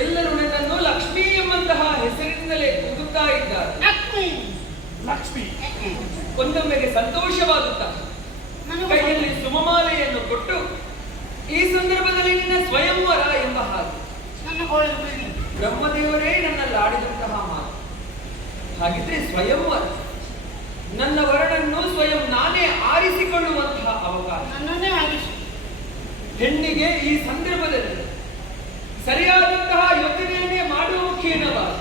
ಎಲ್ಲರೂ ನನ್ನನ್ನು ಲಕ್ಷ್ಮಿ ಎಂಬಂತಹ ಹೆಸರಿನಿಂದಲೇ ಕೂಗುತ್ತಾ ಇದ್ದಾರೆ. ಲಕ್ಷ್ಮಿ ಒಂದೊಮ್ಮೆಗೆ ಸಂತೋಷವಾಗುತ್ತಾ ಕೈಯಲ್ಲಿ ಸುಮಮಾಲೆಯನ್ನು ಕೊಟ್ಟು ಈ ಸಂದರ್ಭದಲ್ಲಿ ನಿನ್ನ ಸ್ವಯಂವರ ಎಂಬ ಹಾಗೆ ಬ್ರಹ್ಮದೇವರೇ ನನ್ನಲ್ಲಿ ಆಡಿದಂತಹ ಮಾತು. ಹಾಗಿದ್ರೆ ಸ್ವಯಂವರ, ನನ್ನ ವರನನ್ನು ಸ್ವಯಂ ನಾನೇ ಆರಿಸಿಕೊಳ್ಳುವಂತಹ ಅವಕಾಶ. ಹೆಣ್ಣಿಗೆ ಈ ಸಂದರ್ಭದಲ್ಲಿ ಸರಿಯಾದಂತಹ ಯೋಚನೆಯನ್ನೇ ಮಾಡುವ ಮುಖೇನವಾದ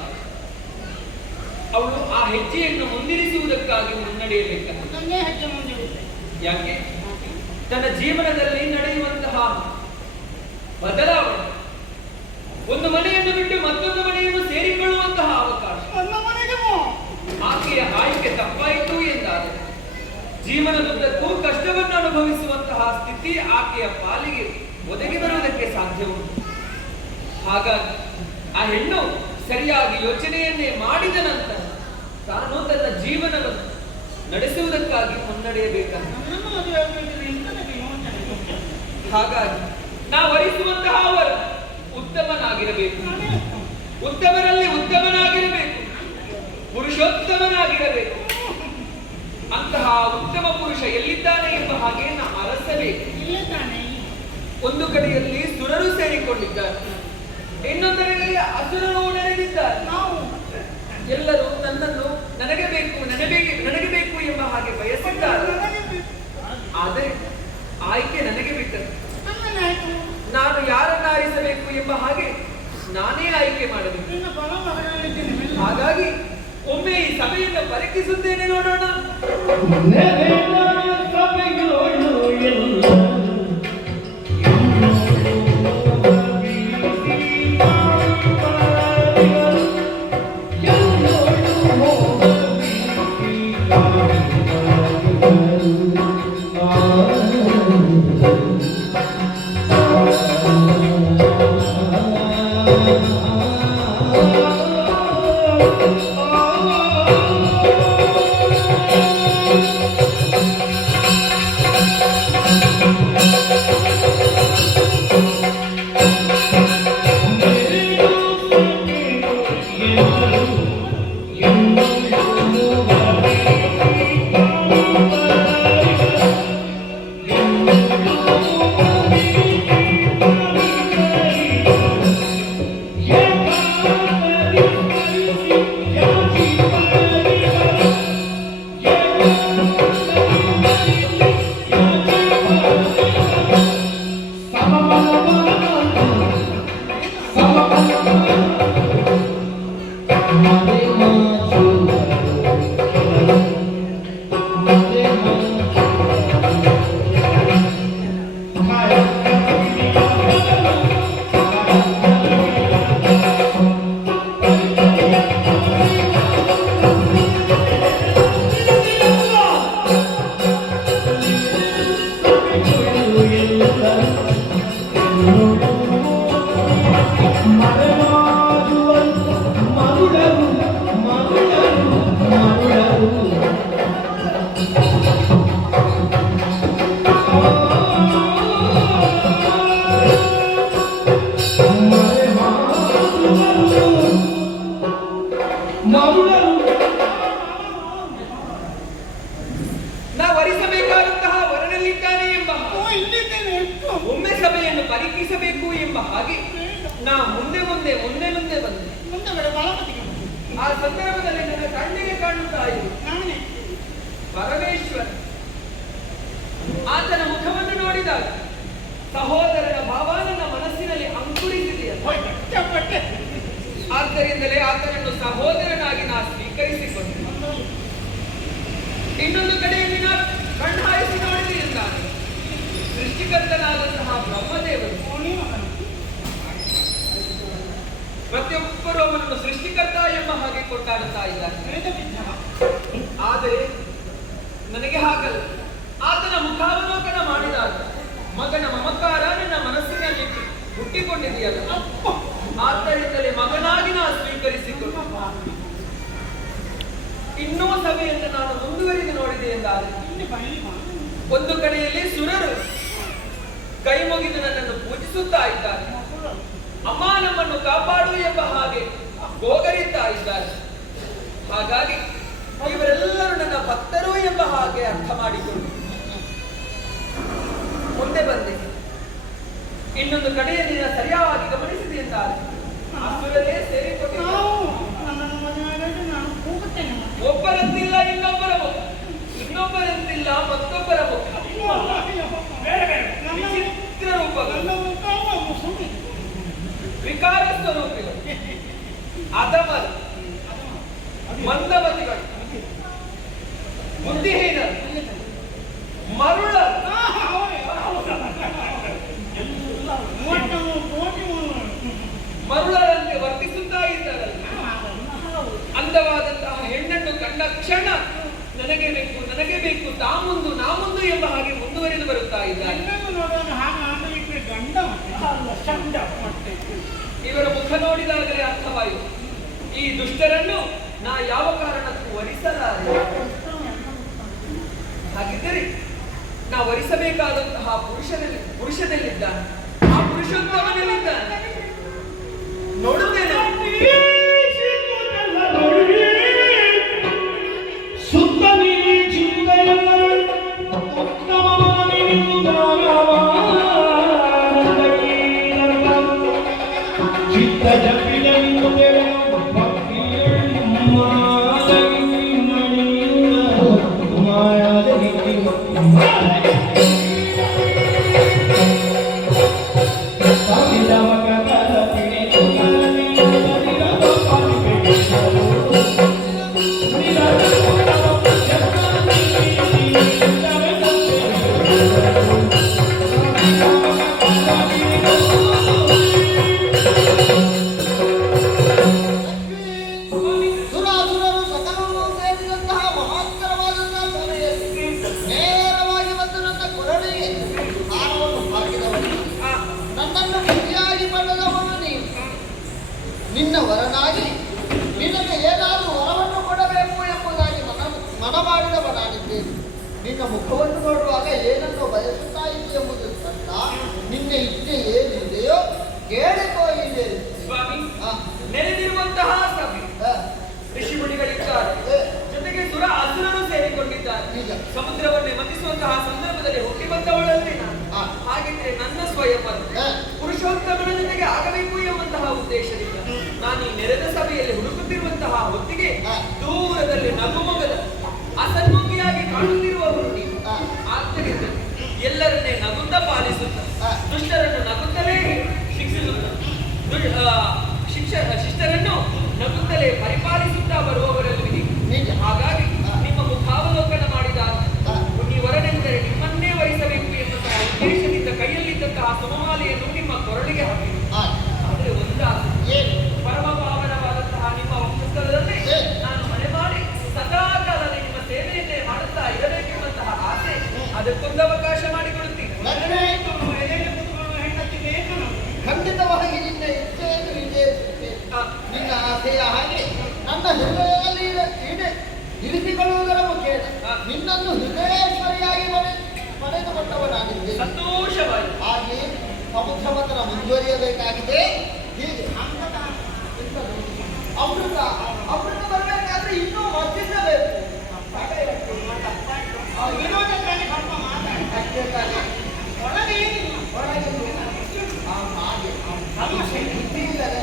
ಅವಳು ಆ ಹೆಜ್ಜೆಯನ್ನು ಮುಂದಿರಿಸುವುದಕ್ಕಾಗಿ ಮುನ್ನಡೆಯಬೇಕಾಗಿದೆ. ಯಾಕೆ? ತನ್ನ ಜೀವನದಲ್ಲಿ ನಡೆಯುವಂತಹ ಬದಲಾವಣೆ, ಒಂದು ಮನೆಯನ್ನು ಬಿಟ್ಟು ಮತ್ತೊಂದು ಮನೆಯನ್ನು ಸೇರಿಕೊಳ್ಳುವಂತಹ ಅವಕಾಶ, ಆಕೆಯ ಆಯ್ಕೆ ತಪ್ಪಾಯಿತು ಎಂದಾದರೆ ಜೀವನದುದ್ದಕ್ಕೂ ಕಷ್ಟವನ್ನು ಅನುಭವಿಸುವಂತಹ ಸ್ಥಿತಿ ಆಕೆಯ ಪಾಲಿಗೆ ಒದಗಿ ಬರುವುದಕ್ಕೆ ಸಾಧ್ಯ ಉಂಟು. ಹಾಗಾಗಿ ಆ ಹೆಣ್ಣು ಸರಿಯಾಗಿ ಯೋಚನೆಯನ್ನೇ ಮಾಡಿದ ನಂತರ ತಾನು ತನ್ನ ಜೀವನವನ್ನು ನಡೆಸುವುದಕ್ಕಾಗಿ ಮುನ್ನಡೆಯಬೇಕಂತ. ಹಾಗಾಗಿ ನಾವು ವರಿಸುವಂತಹ ಅವರು ಉತ್ತಮನಾಗಿರಬೇಕು, ಉತ್ತಮರಲ್ಲಿ ಉತ್ತಮನಾಗಿರಬೇಕು, ಪುರುಷೋತ್ತಮನಾಗಿರಬೇಕು. ಅಂತಹ ಉತ್ತಮ ಪುರುಷ ಎಲ್ಲಿದ್ದಾನೆ ಎಂಬ ಹಾಗೆ ನಾವು ಅರಸಬೇಕು. ಒಂದು ಕಡೆಯಲ್ಲಿ ಸುರರು ಸೇರಿಕೊಂಡಿದ್ದಾರೆ, ಇನ್ನೊಂದರಲ್ಲಿ ಅಸುರರು ನೆರೆದಿದ್ದಾರೆ. ಎಲ್ಲರೂ ನನ್ನನ್ನು ನನಗೆ ಬೇಕು ನನಗೆ ಬೇಕು ಎಂಬ ಹಾಗೆ ಬಯಸಿದ್ದಾರೆ. ಆದರೆ ಆಯ್ಕೆ ನನಗೆ ಬಿಟ್ಟರು. ನಾನು ಯಾರನ್ನ ಆರಿಸಬೇಕು ಎಂಬ ಹಾಗೆ ನಾನೇ ಆಯ್ಕೆ ಮಾಡಬೇಕು. ಹಾಗಾಗಿ ಒಮ್ಮೆ ಈ ಸಭೆಯನ್ನು ಪರೀಕ್ಷಿಸುತ್ತೇನೆ, ನೋಡೋಣ. ನಾ ವರಿಸಬೇಕಾದಂತಹ ವರನಲ್ಲಿದ್ದಾನೆ ಎಂಬ ಒಮ್ಮೆ ಸಭೆಯನ್ನು ಪರೀಕ್ಷಿಸಬೇಕು ಎಂಬ ಹಾಗೆ ನಾ ಮುಂದೆ ಮುಂದೆ ಮುಂದೆ ಮುಂದೆ ಬಂದೆ. ಆ ಸಂದರ್ಭದಲ್ಲಿ ನನ್ನ ಕಣ್ಣಿಗೆ ಕಾಣುತ್ತಾ ಇರು ಪರಮೇಶ್ವರ. ಆತನ ಮುಖವನ್ನು ನೋಡಿದಾಗ ಸಹೋದರನ ಭಾವ ನನ್ನ ಮನಸ್ಸಿನಲ್ಲಿ ಅಂಕುರಿಸಿದೆಯಲ್ಲ. ಆದ್ದರಿಂದಲೇ ಆತನನ್ನು ಸಹೋದರನಾಗಿ ನಾ ಸ್ವೀಕರಿಸಿಕೊಂಡೆ. ಇನ್ನೊಂದು ಕಡೆಯಲ್ಲಿ ನಾ ಕಣ್ಣಾಯಿಸಿ ನೋಡಿದೆ ಎಂದಾನೆ ಸೃಷ್ಟಿಕರ್ತನಾದಂತಹ ಬ್ರಹ್ಮದೇವರು ಪ್ರತಿಯೊಬ್ಬರು ಅವನನ್ನು ಸೃಷ್ಟಿಕರ್ತ ಎಂಬ ಹಾಗೆ ಕೊಂಡಾಡುತ್ತಾ ಇದ್ದಾರೆ. ಆದರೆ ನನಗೆ ಹಾಗಲ್ಲ. ಆತನ ಮುಖಾವಲೋಕನ ಮಾಡಿದಾಗ ಮಗನ ಮಮಕಾರ ನನ್ನ ಮನಸ್ಸಿನಲ್ಲಿ ಹುಟ್ಟಿಕೊಂಡಿದೆಯಲ್ಲ, ಆದ್ದರಿಂದಲೇ ಮಗನಾಗಿ ನಾ ಸ್ವೀಕರಿಸಿಕೊಂಡು ಇನ್ನೂ ಸಭೆಯನ್ನು ನಾನು ಮುಂದುವರಿದು ನೋಡಿದೆ ಎಂದಾದರೆ ಒಂದು ಕಡೆಯಲ್ಲಿ ಸುರರು ಕೈ ಮುಗಿದು ನನ್ನನ್ನು ಪೂಜಿಸುತ್ತಾ ಇದ್ದಾರೆ. ಅಮ್ಮ ನಮ್ಮನ್ನು ಕಾಪಾಡು ಎಂಬ ಹಾಗೆ ಗೋಗರಿತಾ ಇದ್ದಾರೆ. ಹಾಗಾಗಿ ಇವರೆಲ್ಲರೂ ನನ್ನ ಭಕ್ತರು ಎಂಬ ಹಾಗೆ ಅರ್ಥ ಮಾಡಿಕೊಂಡು ಮುಂದೆ ಬಂದೆ. ಇನ್ನೊಂದು ಕಡೆಯಲ್ಲಿ ಸರಿಯಾಗಿ ಗಮನಿಸಿದೆ ಎಂದಾದರೆ ಅಸುರರೇ ಸೇರಿಕೊಂಡಿದ್ದಾರೆ. ಒಬ್ಬರಂತಿಲ್ಲ ಇನ್ನೊಬ್ಬರ ಮುಖ, ಇನ್ನೊಬ್ಬರಂತಿಲ್ಲ ಮತ್ತೊಬ್ಬರ ಮುಖ, ವಿಚಿತ್ರ ರೂಪಗಳು, ವಿಕಾರ ಸ್ವರೂಪಿಗಳು, ಅಧಮರು, ಮಂದಮತಿಗಳು, ಬುದ್ಧಿಹೀನರು, ಮರುಳರು, ಮರುಳರಂತೆ ವರ್ತಿಸುತ್ತಾ ಇದ್ದಾರಲ್ಲ. ಅಂದವಾದಂತಹ ಹೆಣ್ಣನ್ನು ಕಂಡ ಕ್ಷಣ ನನಗೆ ಬೇಕು ನನಗೆ ಬೇಕು ತಾ ಮುಂದು ನಾ ಮುಂದು ಎಂಬ ಹಾಗೆ ಮುಂದುವರೆದು ಬರುತ್ತಾ ಇದ್ದಾರೆ. ಇವರ ಮುಖ ನೋಡಿದಾಗಲೇ ಅರ್ಥವಾಯಿತು, ಈ ದುಷ್ಟರನ್ನು ನಾ ಯಾವ ಕಾರಣಕ್ಕೂ ವರಿಸಲಾರೆ. ಹಾಗಿದ್ದರೆ ನಾ ವರಿಸಬೇಕಾದಂತಹ ಪುರುಷನಲ್ಲಿದ್ದಾನೆ, ಆ ಪುರುಷೋತ್ತಮನಲ್ಲಿದ್ದಾನೆ. ನೋಡುತ್ತೇನೆ ನಿನ್ನ ವರನಾಗಿ ನಿನಗೆ ಏನಾದರೂ ವರವನ್ನು ಕೊಡಬೇಕು ಎಂಬುದಾಗಿ ಮನಮಾಡಿದವನಾಗಿದ್ದೇನೆ. ನಿನ್ನ ಮುಖವನ್ನು ನೋಡುವಾಗ ಏನನ್ನು ಬಯಸುತ್ತಾ ಇದ್ದು ಎಂಬುದು ಸ್ಪಷ್ಟ. ನಿನ್ನ ಇಚ್ಛೆ ಏನಿದೆಯೋ ಕೇಳಿಕೋ ಇದೆ. ಸ್ವಾಮಿ, ನೆರೆದಿರುವಂತಹ ಸಭೆ ಋಷಿಮುನಿಗಳಿದ್ದಾರೆ, ಜೊತೆಗೆ ಅಸುರರು ಸೇರಿಕೊಂಡಿದ್ದಾರೆ. ಸಮುದ್ರವನ್ನೇ ಮತಿಸುವಂತಹ ಸಂದರ್ಭದಲ್ಲಿ ಹುಟ್ಟಿ ಬಂದವಳಲ್ಲಿ ನಾನು. ಹಾಗಿದ್ರೆ ನನ್ನ ಸ್ವಯಂವರ ಪುರುಷೋತ್ತಮನ ಜೊತೆಗೆ ಆಗಬೇಕು ಎಂಬಂತಹ ಉದ್ದೇಶದಿಂದ ನಾನು ಈ ನೆರೆದ ಸಭೆಯಲ್ಲಿ ಹುಡುಕುತ್ತಿರುವಂತಹ ಹೊತ್ತಿಗೆ ದೂರದಲ್ಲಿ ನಗುಮೊಗದ ಅಸನ್ಮುಖಿಯಾಗಿ ಕಾಣುತ್ತಿರುವವರು ನೀವು. ಆದ್ದರಿಂದ ಎಲ್ಲರನ್ನೇ ನಗುತ್ತಾ ಪಾಲಿಸುತ್ತ ದುಷ್ಟರನ್ನು ನಗುತ್ತಲೇ ಶಿಕ್ಷಿಸುತ್ತ ಶಿಷ್ಟರನ್ನು ನಗುತ್ತಲೇ ಪರಿಪಾಲಿಸುತ್ತಾ ಬರುವವರಲ್ಲಿ ನೀವು. ಹಾಗಾಗಿ ನಿಮ್ಮ ಮುಖಾವಲೋಕನ ಮಾಡಿದಾಗ ಈ ವರನೆಂದರೆ ನಿಮ್ಮನ್ನೇ ವರಿಸಬೇಕು ಎಂಬಂತಹ ಉದ್ದೇಶದಿಂದ ಕೈಯಲ್ಲಿದ್ದಂತಹ ಸುಮಮಾಲೆಯನ್ನು ನಿಮ್ಮ ಕೊರಳ ನನ್ನ ಹೃದಯದಲ್ಲಿ ಇರಿಸಿಕೊಳ್ಳುವುದರ ಮುಖೇನ ಹಾ. ನಿನ್ನನ್ನು ಹೃದಯೇಶ್ವರಿಯಾಗಿ ಪಡೆದುಕೊಂಡವನಾಗಿದ್ದೆ. ಸಂತೋಷವಾಯಿತು. ಹಾಗೆ ಸಮುದ್ರ ಮಥನ ಮುಂದುವರಿಯಬೇಕಾಗಿದೆ. ಹೀಗೆ ಅಮೃತ ಅಮೃತ ಬರಬೇಕಾದ್ರೆ ಇನ್ನೂ ವರ್ಧಿಸಬೇಕು. ವಿನೋದಕ್ಕಾಗಿ ಸ್ವಲ್ಪ ಮಾತಾಡಿ. ಅಷ್ಟೇ ತಾನೇ. ಒಳಗೆ ಏನಿಲ್ಲ. ಒಳಗೆ ಹಾಗೆ ಕಲ್ಮಶ ಇಲ್ಲ. ಬುದ್ಧಿ ಇಲ್ಲದೆ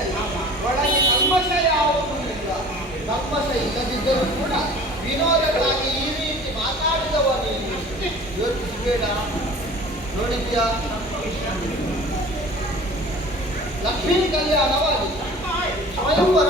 ಒಳಗೆ ಕಲ್ಮಶ ಯಾವುದೂ ಇಲ್ಲ. ಕಲ್ಮಶ ಇಲ್ಲದಿದ್ದರೂ ಕೂಡ ವಿನೋದಕ್ಕಾಗಿ ಈ ರೀತಿ ಮಾತಾಡಿದವ ನೀನು ಯೋಚಿಸಬೇಡ. ನೋಡಿದ್ಯಾ, ಲಕ್ಷ್ಮೀ ಕಲ್ಯಾಣವಾಗಿ ಸ್ವಯಂವರ